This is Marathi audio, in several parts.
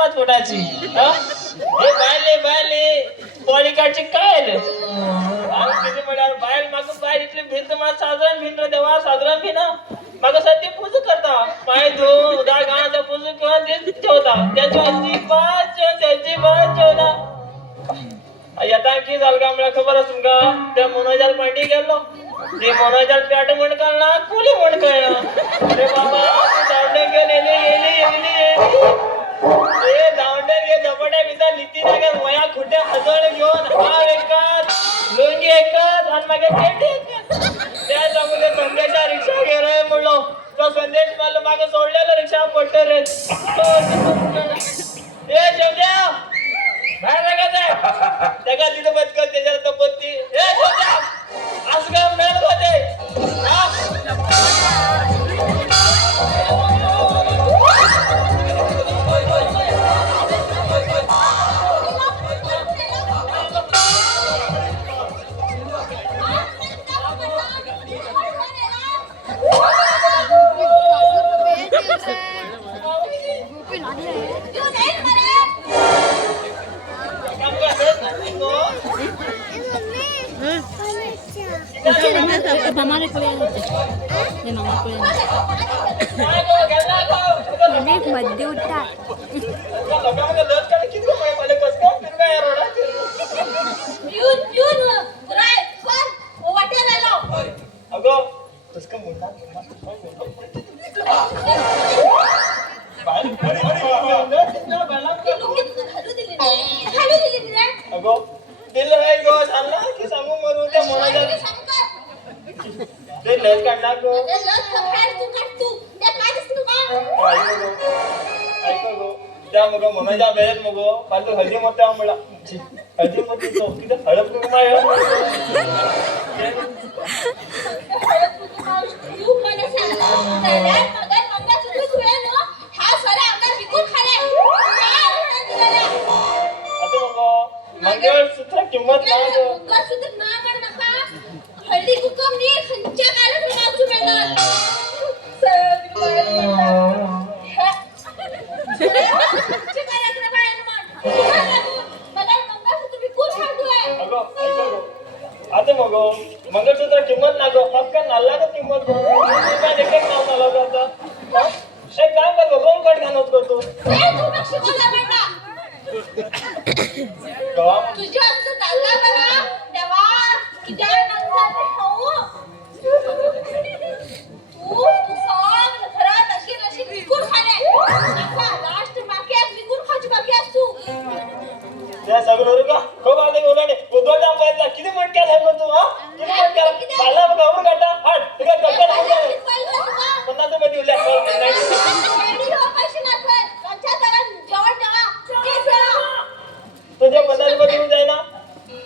मात फुटाची हे बायले बायले पॉलिकाची काय किती म्हणाल बायल माग बायल इतली भिंत मला साधारण भिंत देवा साधारण भिन मग सध्या पूज करता पाय धुवून उदा गाण्याचा पूज किंवा ते ठेवता त्याची बात ना आता की झालं का मला खबर असून का त्या मनोजाल पांडी गेलो ते मनोजाल पॅट म्हण ना कुली म्हण कळणं अरे बाबा धावणे घेऊन येली धावणे घे झपट्या बिजा लिती ना गे वया खुट्या हजळ घेऊन हाव एकच लुंगी एकच आणि मागे पेटी एकच त्या जमुले संदेशा रिक्षा गेलोय म्हणलो तो संदेश मला मागे सोडलेला रिक्षा पडतो रे ए जेवद्या बाहेर लागायचं आहे त्याला तिथं बदकल त्याच्याला तपत्ती ए जेवद्या असं काय मिळत होते हमारे मध्ये उठा दिल आहे गो झाला की सांगू मरू त्या मोनाला ते लस काढला गो ऐक गो त्या मग मोनाच्या बेत मग फालतू हळदी मध्ये आम्हाला हळदी मध्ये चौकीत हळद करून मंगळसूत्र किंमत हळदी कुकम नी खंच्या कार्यक्रमाची मिळणार कार्यक्रम आहे मला मंगळसूत्र विकून ठेवतोय अगो ऐक गो आता मग मंगळसूत्र किंमत ना गो फक्त नाला का किंमत गो काय देखील नाव नाला जाता एक काम कर गो कोण कट घालत करतो तू शिकवला बेटा तुझ्या असं चालला बरा देवा किती नंतर खाऊ तू सांग घरात अशी विकून खाणे आता लास्ट बाकी विकून खायची बाकी असतो त्या सगळं का खूप आले बोलाने उद्योगा पाहिजे किती मटक्या झालो तू हा किती मटक्या मला बघ आवड काटा हट तुला कट्टा नाही पन्नास रुपये दिले तुझ्या 50 रुपये देऊन जाय ना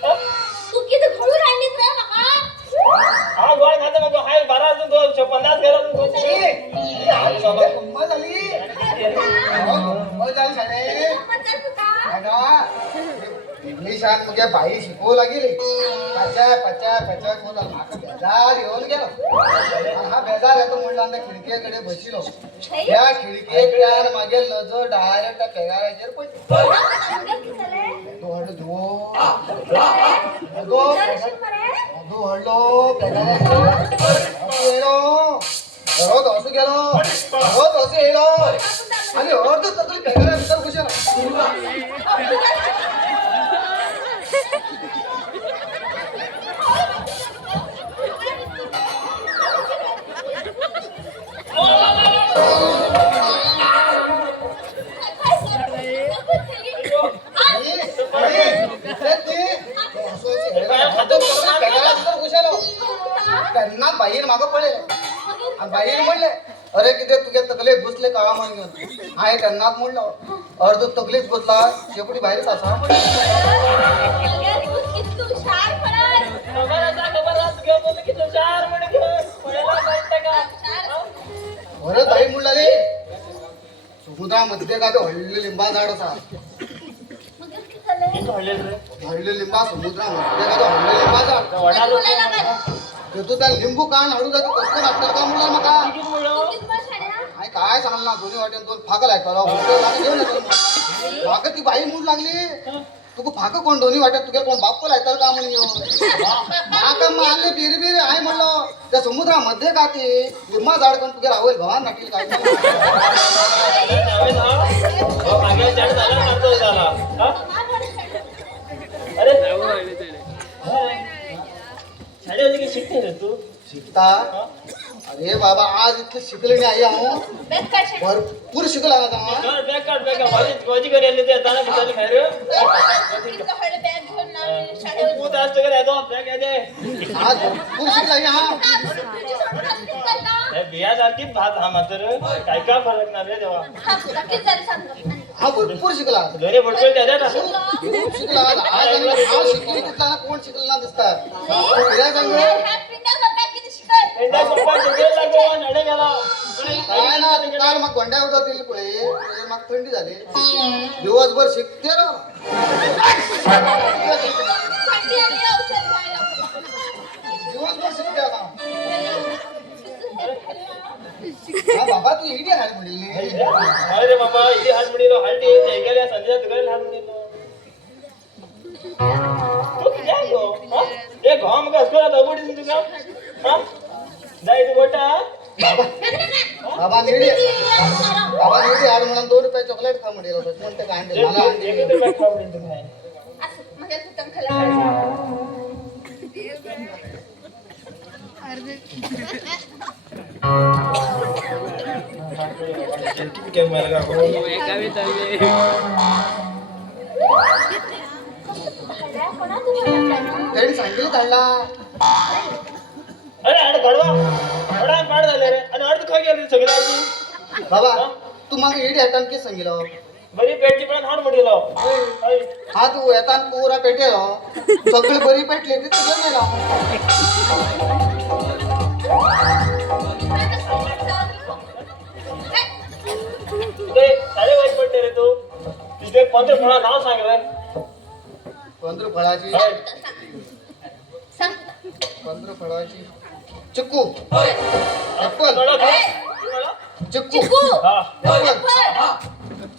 तू किती घडू राहिलीत रे बाबा हा गोळ खाते मग हाय 12 अजून 50 घरा अजून गंमत झाली साडे इंग्लिशात मुगे बाई शिकवू लागली पचा बोला माका बेजार येऊन गेलो हा बेजार येतो म्हणलं आमच्या खिडकीकडे बसिलो त्या खिडकीकडे मागे नजर डायरेक्ट पेगाराचेर हडलो घरात हसू गेलो घरात हसू येलो आणि अर्ध तकली पेगारा भितर घुसलो त्यांना बाहेर मागं पडले बाहेर म्हणले अरे किती तुझ्या तकले घुसले का म्हणून हाय त्यांनाच म्हणलं अर्ध तकलीफ घुसला शेपटी बाहेरच असा बरं ताई म्हणला रे समुद्रामध्ये का ते हळले लिंबा झाड असा हळले लिंबा समुद्रामध्ये का तो हळले लिंबा झाड तो त्या लिंबू कान हळू जातो कसं लागतं का म्हणला मका काय सांगला दोन्ही वाटेल दोन फागल आहे माग ती बाई मूड लागली तुका फाक कोण दोन्ही वाटत तुला कोण बाप लायताल का म्हणून माका मारले बिरी बिरी आहे म्हणलं त्या समुद्रामध्ये का ते गुरमा झाड कोण तुझ्या राहुल भवान नाकील काय मागे चढ झाला अर्धो झाला हा? अरे शाळेमध्ये की शिकते रे तू शिकता अरे बाबा आज इतकं शिकले नाही आहे आहो बॅग काढ शाळेत. भरपूर शिकला ना बॅग माझी घरी आली ते जाणार बिचारी खायला इतकं हळू बॅग घेऊन लावलेली शाळेवर. तू तर असतो का येतो बॅग येते आज भरपूर शिकला आहे हा तुझी सोडून असली तर ना. बियासारखीच भात हा मात्र काय काय फरक नाही रे तेव्हा हा, नक्कीच झाली सांगतो. हा भरपूर शिकला दोन्ही फुटबॉल त्याच्यात खूप शिकला आज हा शिकली तिथला ना कोण शिकला ना दिसतात फिरायला सांग ह्या पिंड्याचा बॅग किती शिकाय. काय ना काल मग गोंड्या होता तिला पुढे मग थंडी झाली दिवसभर शिकते ना थंडी आली औषध घ्यायला. दिवसभर शिकते आता हा बाबा तू इडी हाड म्हणली अरे बाबा इथे हात मुडीलो हल्ली गेल्या संध्या तुला हात मुडीलो तू किती आहे गो हा? ए घाम का स्कूल दबोडी तुझा हा जाय तू गोटा बाबा निडी हाड म्हणून 2 रुपये चॉकलेट खा म्हणले कोणते काय आणले मला आणले एक रुपया खाऊ तू नाही असं म्हणजे कुठं खायला. क्या मर गया हो त्यांनी सांगितलं काढला अरे अरे गडवा पाड झाले रे आणि अर्ध खा गेली सगळ्यांची बाबा तू मग इडी हाटान की सांगितलं बरी पेटची पण हाड मुडीलो हा तू येताना पुरा पेटेलो सगळी बरी पेटली ती तुझं नाही राव तुझे सारे वाईट पडते रे तू तुझे कोणते फळा नाव सांग रे पंधरा फळाची सांग. 15 फळाची चिक्कू ऍपल थोडं खा. चिक्कू चिकू. हा ऍपल.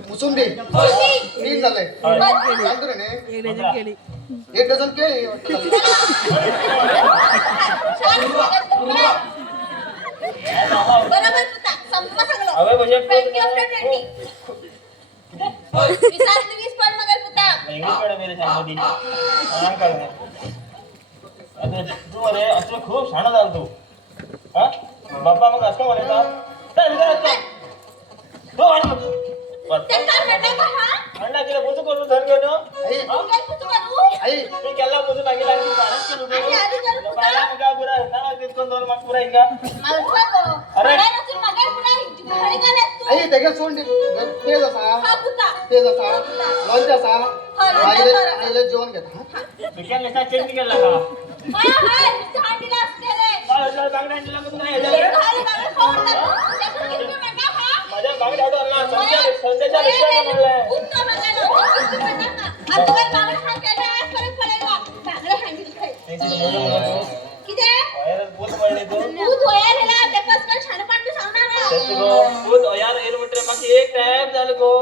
मुसुंबी मोसंबी. 3 झालंय पंधराने 1 डझन केळी वाटतं झालं. बरोबर पुता. संपला सगळं. अबे भैया 20 after 20. 20 पण मगर पुता. इंग्लिश मीडियम मेरे सांगोदी आराम करणे आता तू अरे असं खूप शाणा झाला तू हा बाप्पा मग असं म्हणायचा चल इकडे तू आणि ते काय म्हणता का हा? अंडा केला पोचू करून धर घेऊन आई तू काय पुतू करू? आई मी केला पोचू लागेल आणि पाण्यात केलं आणि आधी जर तू पुता. पाहिला मग पुरा ना तिथून दोन मग पुरा इंगा मला सांगो. अरे. मला नसून मगर पुन्हा घरी गेलास तू. आई त्याच्या सोंडी ते जसा हा पुता. ते जसा लॉन्च असा लोणचं बरं. आईला जेवण घेता विकेल लेसा चेंज केला का हाय, हाय. नुसतं हांडीला असलेले. चाल बांगड्या आणलेला पण नाही ते खायला बागड खाऊन टाकू. त्यातून किती म्हणता हा? माझ्या बांगड्या आठवण ना संध्याच्या रिक्षाला म्हणलंय उत्तर बघायला होतं. किती म्हणता का? आता काय बागड खा केला, आज फरक पडेल बा. बागड हांडीला खाय. किती? बोल पडले तू दूध वया नेला, त्यापासून छानपण मी सांगणार ना. खूप यार एल म्हटलं मग एक टाइम झालं गो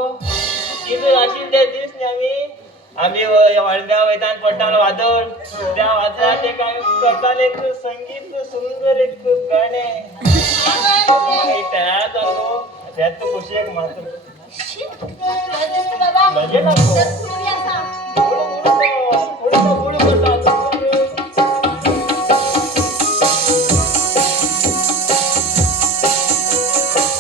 किती अशी ते दिस नाही आम्ही वाळग्या वैतान पट्टाला वादळ त्या वादळात एक करताना एक संगीत सुंदर एक गाणे एक तयार झालो त्यात खुशी एक मात्र शी, तुला दिसतं बाबा. म्हणजे नको तर